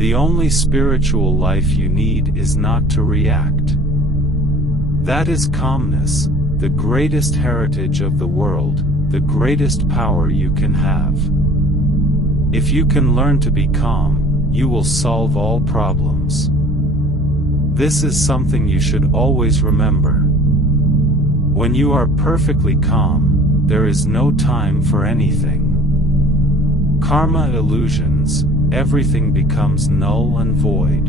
The only spiritual life you need is not to react. That is calmness, the greatest heritage of the world, the greatest power you can have. If you can learn to be calm, you will solve all problems. This is something you should always remember. When you are perfectly calm, there is no time for anything. Karma illusions, everything becomes null and void.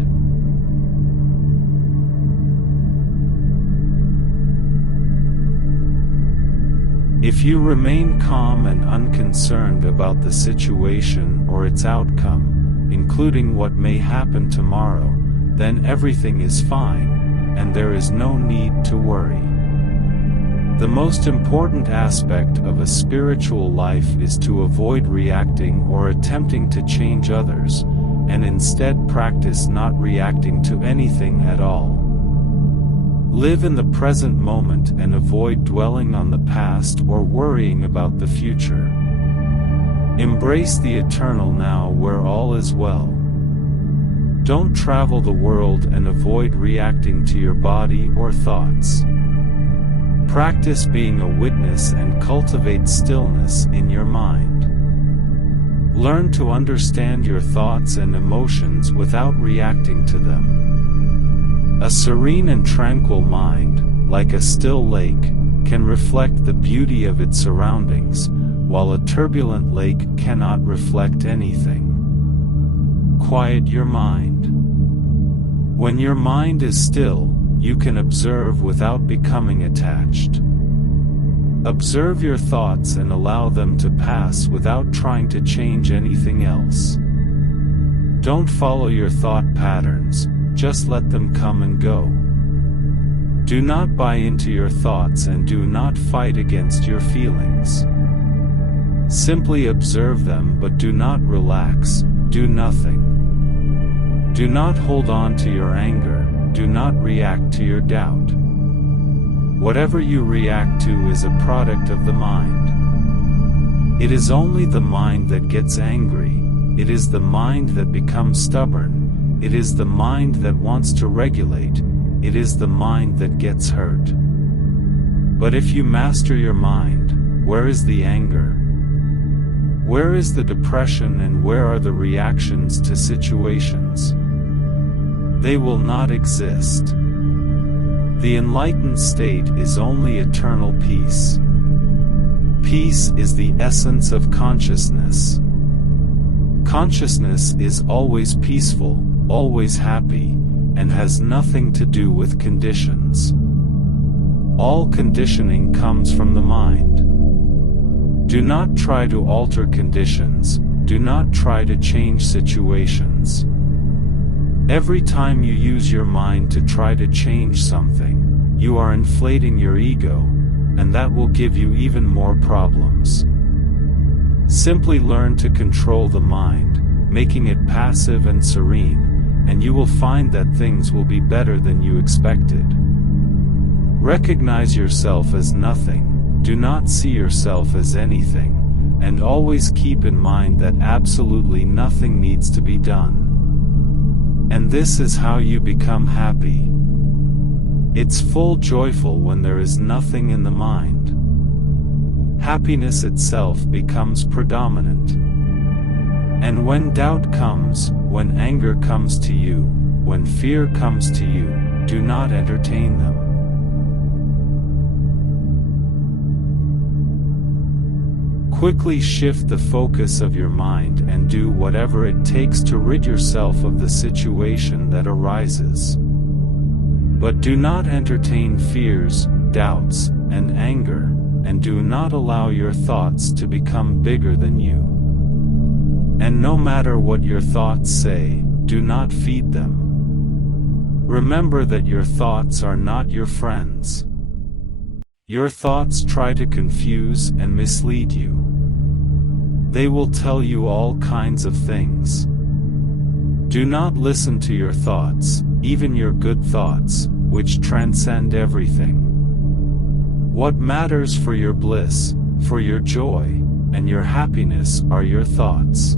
If you remain calm and unconcerned about the situation or its outcome, including what may happen tomorrow, then everything is fine, and there is no need to worry. The most important aspect of a spiritual life is to avoid reacting or attempting to change others, and instead practice not reacting to anything at all. Live in the present moment and avoid dwelling on the past or worrying about the future. Embrace the eternal now where all is well. Don't travel the world and avoid reacting to your body or thoughts. Practice being a witness and cultivate stillness in your mind. Learn to understand your thoughts and emotions without reacting to them. A serene and tranquil mind, like a still lake, can reflect the beauty of its surroundings, while a turbulent lake cannot reflect anything. Quiet your mind. When your mind is still, you can observe without becoming attached. Observe your thoughts and allow them to pass without trying to change anything else. Don't follow your thought patterns, just let them come and go. Do not buy into your thoughts and do not fight against your feelings. Simply observe them but do not relax, do nothing. Do not hold on to your anger. Do not react to your doubt. Whatever you react to is a product of the mind. It is only the mind that gets angry, it is the mind that becomes stubborn, it is the mind that wants to regulate, it is the mind that gets hurt. But if you master your mind, where is the anger? Where is the depression and where are the reactions to situations? They will not exist. The enlightened state is only eternal peace. Peace is the essence of consciousness. Consciousness is always peaceful, always happy, and has nothing to do with conditions. All conditioning comes from the mind. Do not try to alter conditions, do not try to change situations. Every time you use your mind to try to change something, you are inflating your ego, and that will give you even more problems. Simply learn to control the mind, making it passive and serene, and you will find that things will be better than you expected. Recognize yourself as nothing, do not see yourself as anything, and always keep in mind that absolutely nothing needs to be done. And this is how you become happy. It's full joyful when there is nothing in the mind. Happiness itself becomes predominant. And when doubt comes, when anger comes to you, when fear comes to you, do not entertain them. Quickly shift the focus of your mind and do whatever it takes to rid yourself of the situation that arises. But do not entertain fears, doubts, and anger, and do not allow your thoughts to become bigger than you. And no matter what your thoughts say, do not feed them. Remember that your thoughts are not your friends. Your thoughts try to confuse and mislead you. They will tell you all kinds of things. Do not listen to your thoughts, even your good thoughts, which transcend everything. What matters for your bliss, for your joy, and your happiness are your thoughts.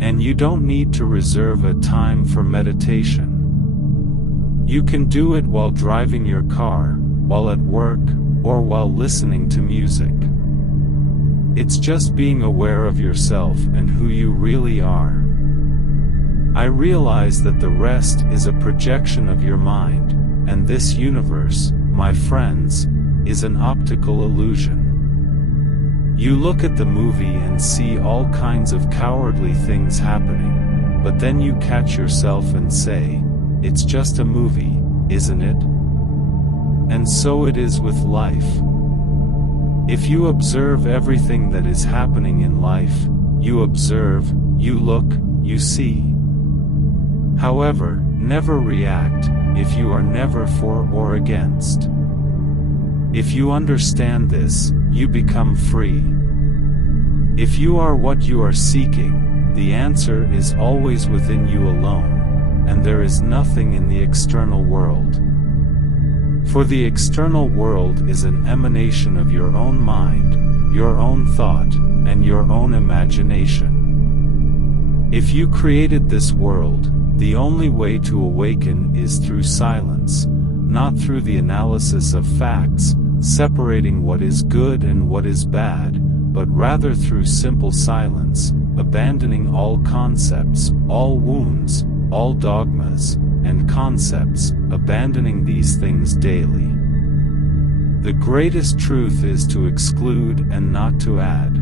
And you don't need to reserve a time for meditation. You can do it while driving your car, while at work, or while listening to music. It's just being aware of yourself and who you really are. I realize that the rest is a projection of your mind, and this universe, my friends, is an optical illusion. You look at the movie and see all kinds of cowardly things happening, but then you catch yourself and say, "It's just a movie, isn't it?" And so it is with life. If you observe everything that is happening in life, you observe, you look, you see. However, never react, if you are never for or against. If you understand this, you become free. If you are what you are seeking, the answer is always within you alone, and there is nothing in the external world. For the external world is an emanation of your own mind, your own thought, and your own imagination. If you created this world, the only way to awaken is through silence, not through the analysis of facts, separating what is good and what is bad, but rather through simple silence, abandoning all concepts, all wounds, all dogmas, and concepts, abandoning these things daily. The greatest truth is to exclude and not to add.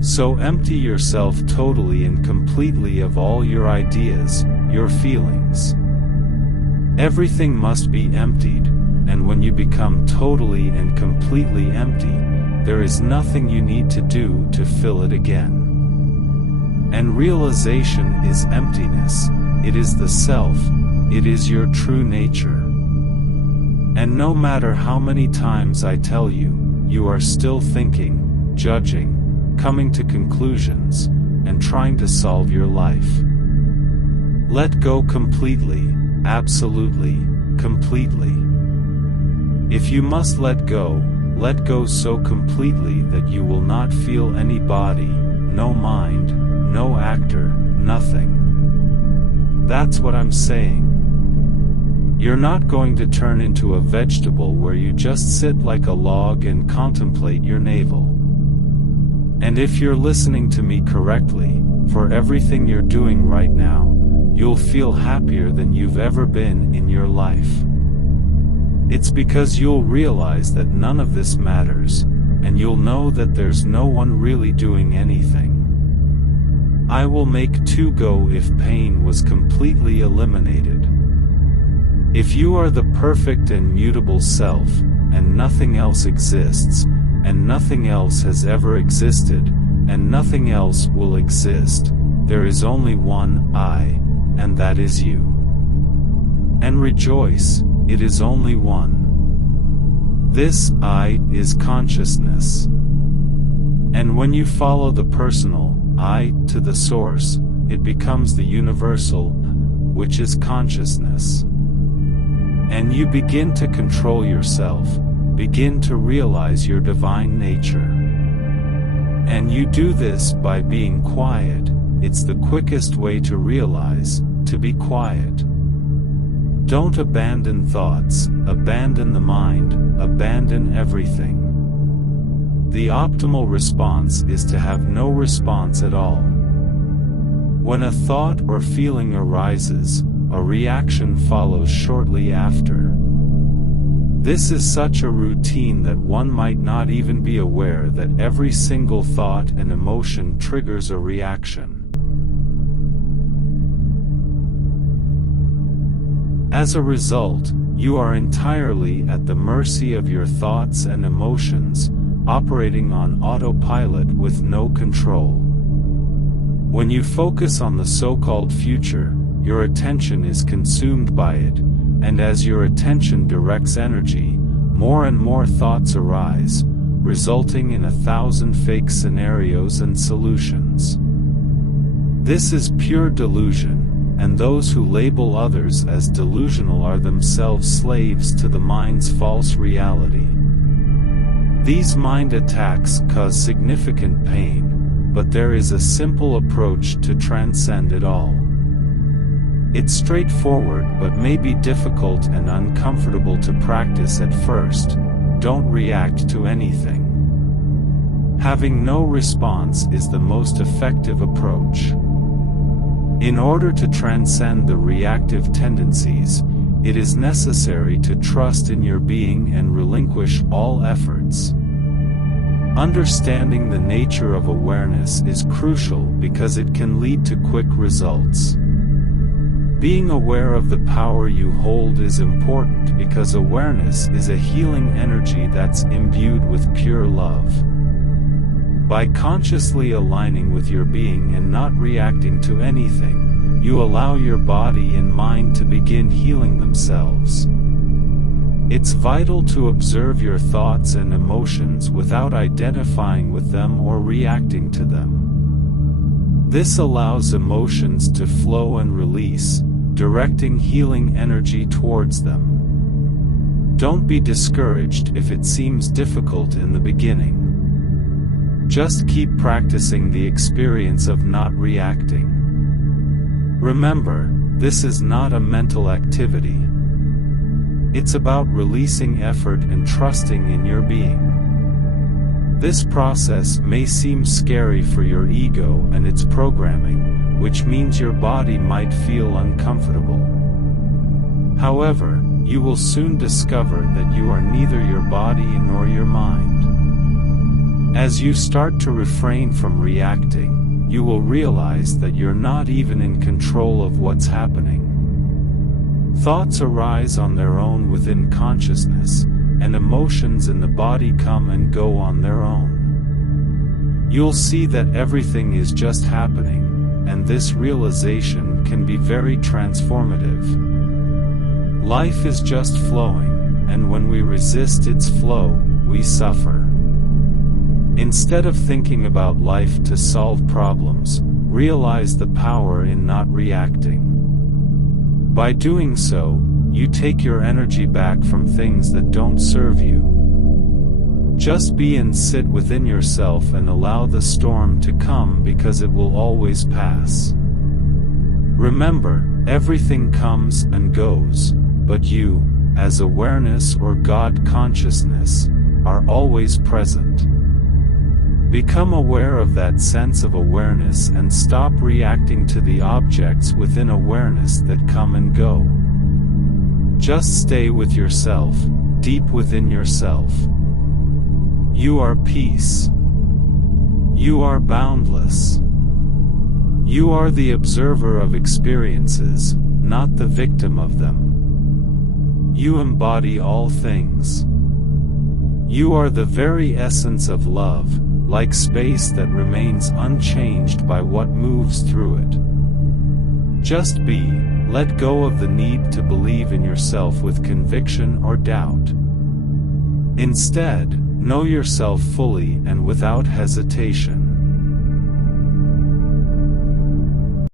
So empty yourself totally and completely of all your ideas, your feelings. Everything must be emptied, and when you become totally and completely empty, there is nothing you need to do to fill it again. And realization is emptiness, it is the self, it is your true nature. And no matter how many times I tell you, you are still thinking, judging, coming to conclusions, and trying to solve your life. Let go completely, absolutely, completely. If you must let go so completely that you will not feel any body, no mind, no actor, nothing. That's what I'm saying. You're not going to turn into a vegetable where you just sit like a log and contemplate your navel. And if you're listening to me correctly, for everything you're doing right now, you'll feel happier than you've ever been in your life. It's because you'll realize that none of this matters, and you'll know that there's no one really doing anything. I will make two go if pain was completely eliminated. If you are the perfect and mutable self, and nothing else exists, and nothing else has ever existed, and nothing else will exist, there is only one I, and that is you. And rejoice, it is only one. This I is consciousness. And when you follow the personal I to the source, it becomes the universal, which is consciousness. And you begin to control yourself, begin to realize your divine nature. And you do this by being quiet. It's the quickest way to realize, to be quiet. Don't abandon thoughts, abandon the mind, abandon everything. The optimal response is to have no response at all. When a thought or feeling arises, a reaction follows shortly after. This is such a routine that one might not even be aware that every single thought and emotion triggers a reaction. As a result, you are entirely at the mercy of your thoughts and emotions, operating on autopilot with no control. When you focus on the so-called future, your attention is consumed by it, and as your attention directs energy, more and more thoughts arise, resulting in 1,000 fake scenarios and solutions. This is pure delusion, and those who label others as delusional are themselves slaves to the mind's false reality. These mind attacks cause significant pain, but there is a simple approach to transcend it all. It's straightforward but may be difficult and uncomfortable to practice at first. Don't react to anything. Having no response is the most effective approach. In order to transcend the reactive tendencies, it is necessary to trust in your being and relinquish all efforts. Understanding the nature of awareness is crucial because it can lead to quick results. Being aware of the power you hold is important because awareness is a healing energy that's imbued with pure love. By consciously aligning with your being and not reacting to anything, you allow your body and mind to begin healing themselves. It's vital to observe your thoughts and emotions without identifying with them or reacting to them. This allows emotions to flow and release, directing healing energy towards them. Don't be discouraged if it seems difficult in the beginning. Just keep practicing the experience of not reacting. Remember, this is not a mental activity. It's about releasing effort and trusting in your being. This process may seem scary for your ego and its programming, which means your body might feel uncomfortable. However, you will soon discover that you are neither your body nor your mind. As you start to refrain from reacting, you will realize that you're not even in control of what's happening. Thoughts arise on their own within consciousness, and emotions in the body come and go on their own. You'll see that everything is just happening, and this realization can be very transformative. Life is just flowing, and when we resist its flow, we suffer. Instead of thinking about life to solve problems, realize the power in not reacting. By doing so, you take your energy back from things that don't serve you. Just be and sit within yourself and allow the storm to come because it will always pass. Remember, everything comes and goes, but you, as awareness or God consciousness, are always present. Become aware of that sense of awareness and stop reacting to the objects within awareness that come and go. Just stay with yourself, deep within yourself. You are peace. You are boundless. You are the observer of experiences, not the victim of them. You embody all things. You are the very essence of love, like space that remains unchanged by what moves through it. Just be, let go of the need to believe in yourself with conviction or doubt. Instead, know yourself fully and without hesitation.